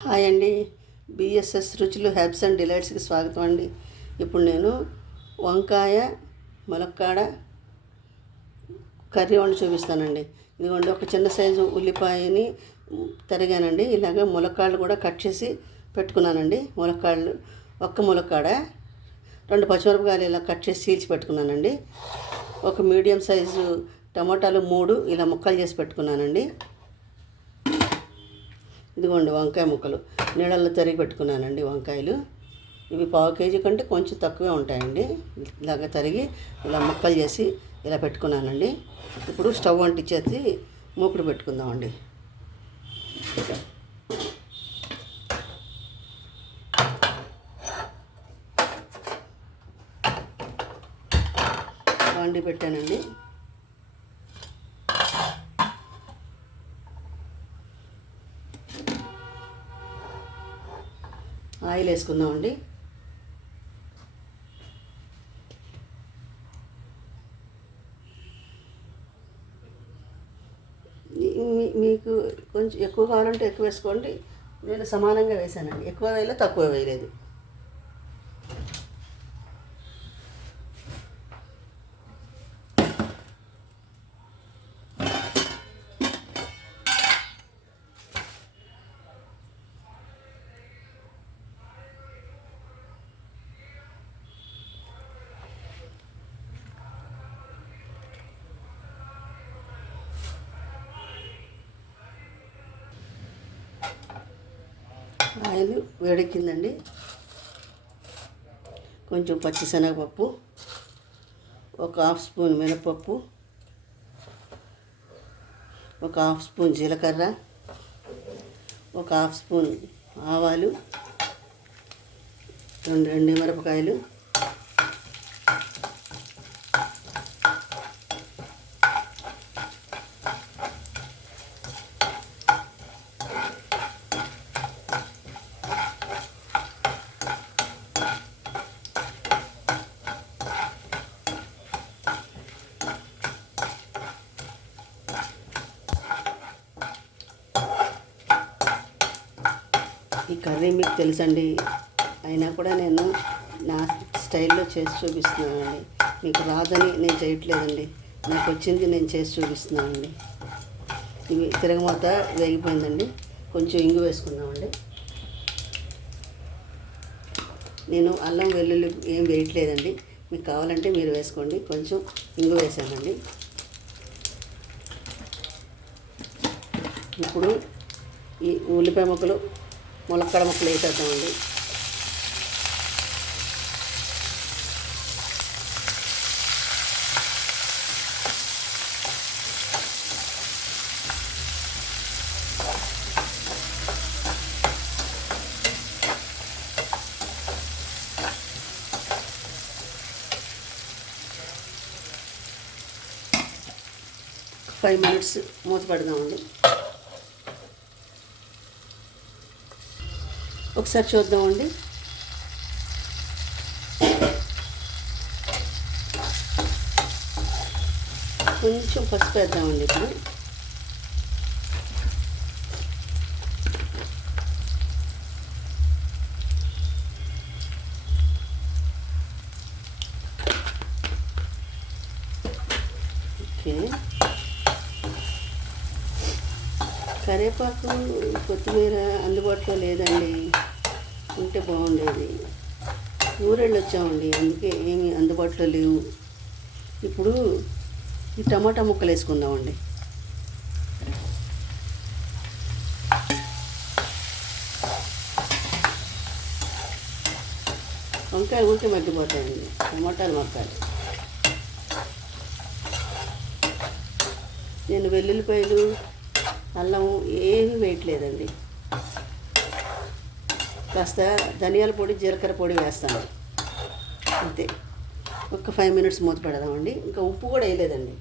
Hi అండి. BSS రుచులు herbs and డిలైట్స్కి స్వాగతం అండి. ఇప్పుడు నేను వంకాయ ములక్కాడ కర్రీ వండి చూపిస్తానండి. ఇదిగోండి, ఒక చిన్న సైజు ఉల్లిపాయని తరిగానండి. ఇలాగ ములక్కాడలు కూడా కట్ చేసి పెట్టుకున్నానండి. ములక్కాడలు ఒక్క ములక్కాడ, 2 పచ్చిమిరపకాయలు ఇలా కట్ చేసి చీల్చి పెట్టుకున్నానండి. ఒక మీడియం సైజు టమాటాలు 3 ఇలా ముక్కలు చేసి పెట్టుకున్నానండి. ఇదిగోండి వంకాయ ముక్కలు నీళ్ళల్లో తరిగి పెట్టుకున్నానండి. వంకాయలు ఇవి 1/2 కేజీ కంటే కొంచెం తక్కువే ఉంటాయండి. ఇలాగ తరిగి ఇలా ముక్కలు చేసి ఇలా పెట్టుకున్నానండి. ఇప్పుడు స్టవ్ అంటించేసి మూకుడు పెట్టుకుందామండి. వండి పెట్టానండి. ఆయిల్ వేసుకుందామండి. మీకు కొంచెం ఎక్కువ కావాలంటే ఎక్కువ వేసుకోండి. నేను సమానంగా వేసానండి. ఎక్కువ వేయలేదు, తక్కువ వేయలేదు. ఆయిల్ వేడెక్కిందండి. కొంచెం పచ్చిశనగపప్పు, ఒక 1/2 స్పూన్ మినపప్పు, ఒక 1/2 స్పూన్ జీలకర్ర, ఒక 1/2 స్పూన్ ఆవాలు, 2 మిరపకాయలు, ఈ కర్రీ మీకు తెలుసండి, అయినా కూడా నేను నా స్టైల్లో చేసి చూపిస్తున్నానండి. మీకు రాదని నేను చేయట్లేదండి, నాకు వచ్చింది నేను చేసి చూపిస్తున్నానండి. ఇవి తిరగమాత వేగిపోయిందండి. కొంచెం ఇంగు వేసుకుందామండి. నేను అల్లం వెల్లుల్లి ఏం వేయట్లేదండి, మీకు కావాలంటే మీరు వేసుకోండి. కొంచెం ఇంగు వేసానండి. ఇప్పుడు ఈ ఉల్లిపాయ ముక్కలు, ములక్కాడ ముక్కలు వేసేద్దామండి. ఒక 5 మినిట్స్ మూత పెడదామండి. ఒకసారి చూద్దామండి. కొంచెం పసుపు వేద్దామండి. ఇప్పుడు ఓకే, కరివేపాకు కొత్తిమీర అందుబాటులో లేదండి, ఉంటే బాగుండేది. ఊరెళ్ళి వచ్చామండి, అందుకే ఏమి అందుబాటులో లేవు. ఇప్పుడు ఈ టమాటా ముక్కలు వేసుకుందామండి. వంకాయలు ఉంటే మగ్గిపోతాయండి, టమాటాలు మగ్గాలి. నేను వెల్లుల్లిపాయలు, అల్లం ఏమీ వేయట్లేదండి. కాస్త ధనియాల పొడి, జీలకర్ర పొడి వేస్తాను అంతే. ఒక 5 మినిట్స్ మూత పెడదామండి. ఇంకా ఉప్పు కూడా వేయలేదండి.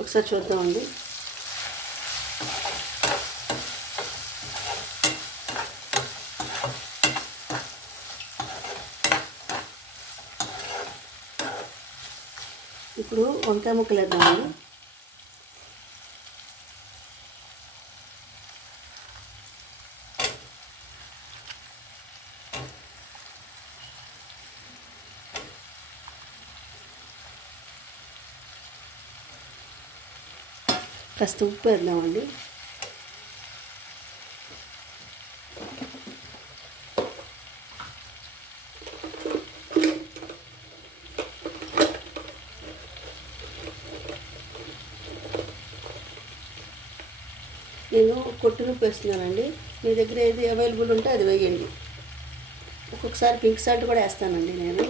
ఒకసారి చూద్దామండి. ఇప్పుడు వంకాయ ముక్కలు వేద్దామండి. కాస్త ఉప్పు వేద్దామండి. నేను కొట్టునుప్పు వేస్తున్నానండి. మీ దగ్గర ఏది అవైలబుల్ ఉంటే అది వేయండి. ఒక్కొక్కసారి పింక్ సాల్ట్ కూడా వేస్తానండి నేను.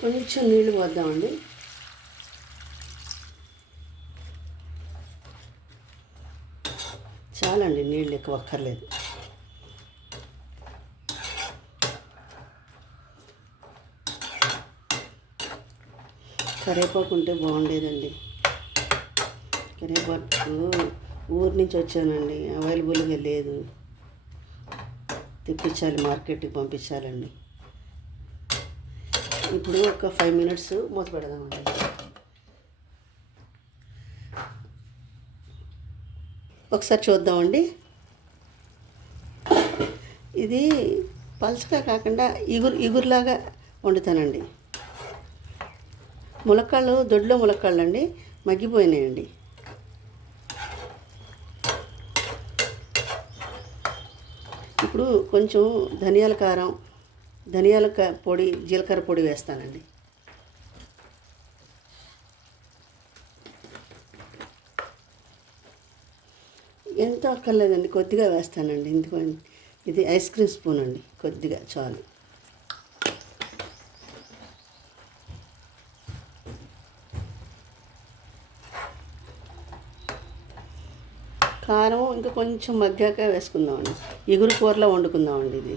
కొంచెం నీళ్ళు పోద్దామండి. చాలండి, నీళ్ళు ఎక్కువ అక్కర్లేదు. కరివేపాకు ఉంటే బాగుండేదండి. కరివేపాకు ఊరి నుంచి వచ్చానండి, అవైలబుల్గా లేదు. తెప్పించాలి, మార్కెట్కి పంపించాలండి. ఇప్పుడు ఒక 5 మినిట్స్ మూత పెడదామండి. ఒకసారి చూద్దామండి. ఇది పలుచగా కాకుండా ఇగురులాగా వండుతానండి. ములక్కాళ్ళు దొడ్లో ములక్కాళ్ళు అండి, మగ్గిపోయినాయండి. ఇప్పుడు కొంచెం ధనియాల కారం, పొడి, జీలకర్ర పొడి వేస్తానండి. ఎంతో అక్కర్లేదండి, కొద్దిగా వేస్తానండి. ఇది ఐస్ క్రీమ్ స్పూన్ అండి, కొద్దిగా చాలు. కారం ఇంకా కొంచెం మగ్గాక వేసుకుందామండి. ఇగురు కూరలో వండుకుందామండి ఇది.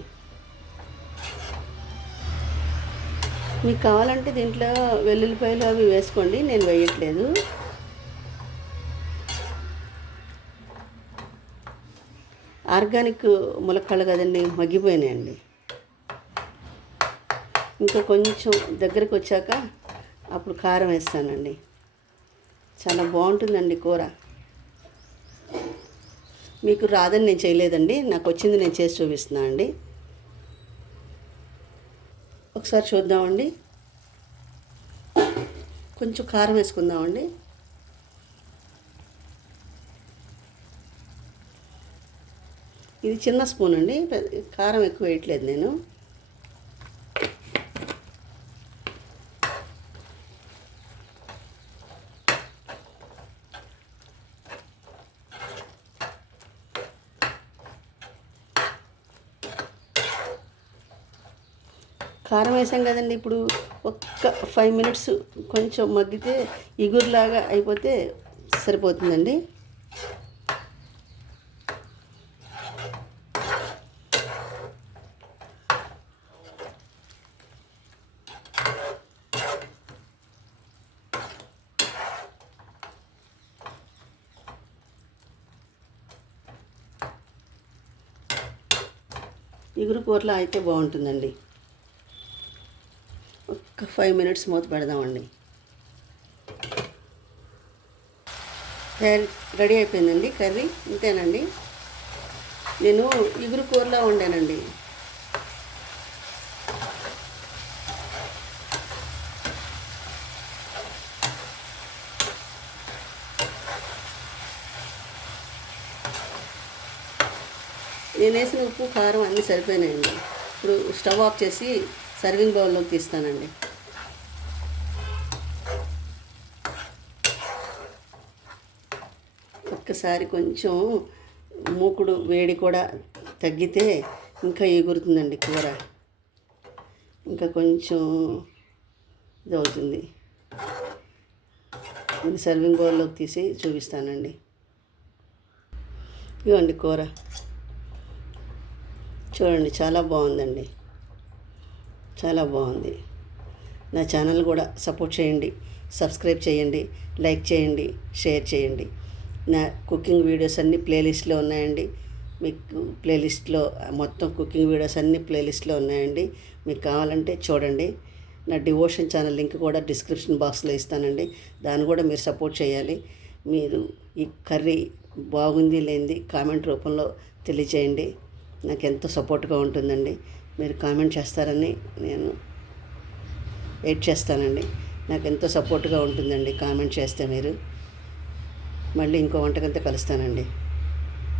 మీకు కావాలంటే దీంట్లో వెల్లుల్లిపాయలు అవి వేసుకోండి, నేను వేయట్లేదు. ఆర్గానిక్ ములక్కాళ్ళు కదండి, మగ్గిపోయినాయండి. ఇంకా కొంచెం దగ్గరకు వచ్చాక అప్పుడు కారం వేస్తానండి. చాలా బాగుంటుందండి కూర. మీకు రాదని నేను చేయలేదండి, నాకు వచ్చింది నేను చేసి చూపిస్తున్నాను అండి. ఒకసారి చూద్దామండి. కొంచెం కారం వేసుకుందామండి. ఇది చిన్న స్పూన్ అండి, కారం ఎక్కువ వేయట్లేదు నేను. కారం వేసాం కదండి, ఇప్పుడు ఒక్క 5 మినిట్స్ కొంచెం మగ్గితే ఇగురులాగా అయిపోతే సరిపోతుందండి. ఇగురు కూరలో అయితే బాగుంటుందండి. ఒక 5 మినిట్స్ మూత పెడదామండి. రెడీ అయిపోయిందండి కర్రీ. ఇంతేనండి, నేను ఇగురు కూరలో వండానండి. నేను వేసిన ఉప్పు కారం అన్నీ సరిపోయినాయండి. ఇప్పుడు స్టవ్ ఆఫ్ చేసి సర్వింగ్ బౌల్లోకి తీస్తానండి. ఒక్కసారి కొంచెం మూకుడు వేడి కూడా తగ్గితే ఇంకా ఎగురుతుందండి కూర. ఇంకా కొంచెం ఇది అవుతుంది. నేను సర్వింగ్ బౌల్లోకి తీసి చూపిస్తానండి. ఇవ్వండి కూర చూడండి, చాలా బాగుందండి, చాలా బాగుంది. నా ఛానల్ కూడా సపోర్ట్ చేయండి, సబ్స్క్రైబ్ చేయండి, లైక్ చేయండి, షేర్ చేయండి. నా కుకింగ్ వీడియోస్ అన్నీ ప్లేలిస్ట్లో ఉన్నాయండి. మీకు ప్లేలిస్ట్లో మొత్తం కుకింగ్ వీడియోస్ అన్నీ ప్లేలిస్ట్లో ఉన్నాయండి. మీకు కావాలంటే చూడండి. నా డివోషన్ ఛానల్ లింక్ కూడా డిస్క్రిప్షన్ బాక్స్లో ఇస్తానండి. దాన్ని కూడా మీరు సపోర్ట్ చేయాలి. మీరు ఈ కర్రీ బాగుంది లేనిది కామెంట్ రూపంలో తెలియచేయండి. నాకు ఎంతో సపోర్ట్గా ఉంటుందండి. మీరు కామెంట్ చేస్తారని నేను వెయిట్ చేస్తానండి. నాకు ఎంతో సపోర్ట్గా ఉంటుందండి కామెంట్ చేస్తే. మీరు మళ్ళీ ఇంకో వంటకంతో కలుస్తానండి.